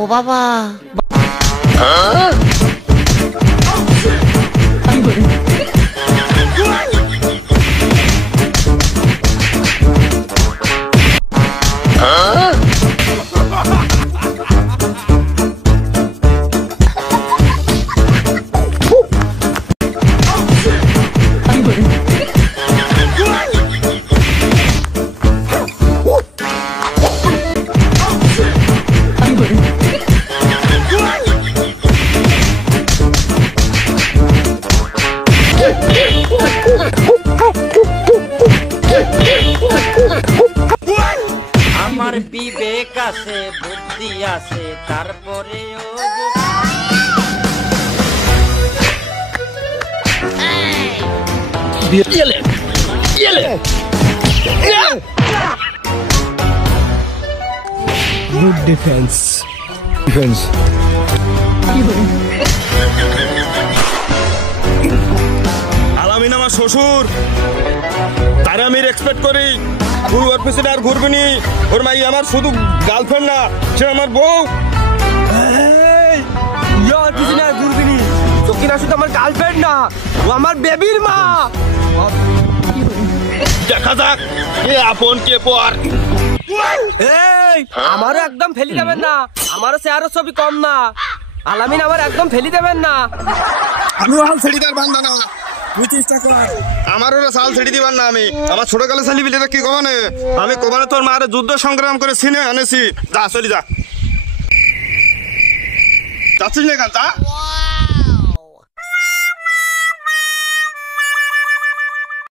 ও বাবা আমার বিবেক আছে বুদ্ধি আছে তারপরেও গুড ডিফেন্স আলামিন আমার শ্বশুর, তারা আমি এক্সপেক্ট করি তুই ওর পিছনে আর ঘুরবি নি। ওর মাই আমার শুধু গার্লফ্রেন্ড না, সে আমার বউ। ওর পিছনে আর ঘুরবি নি, চকিনা শুধু আমার গার্লফ্রেন্ড না, ও আমার বেবির মা। দেখা যাক কে আপন কে পর। এই আমারও একদম ফেলি দেবেন না, আমারও চেহারার ছবি কম না। আলামিন আমার একদম ফেলি দেবেন না। আমি হাল ছেড়ে দেওয়ার বান্দা না, তুই চেষ্টা কর। আমার ওরা সাল ছেড়ে দিবার না। আমি আমার ছোট কালে ছেলে বিলেটা কি কমানে, আমি কমানে তোর মারে যুদ্ধ সংগ্রাম করে ছিনে আনেছি। যা চলি যা, যাচ্ছিস না কেন? যা।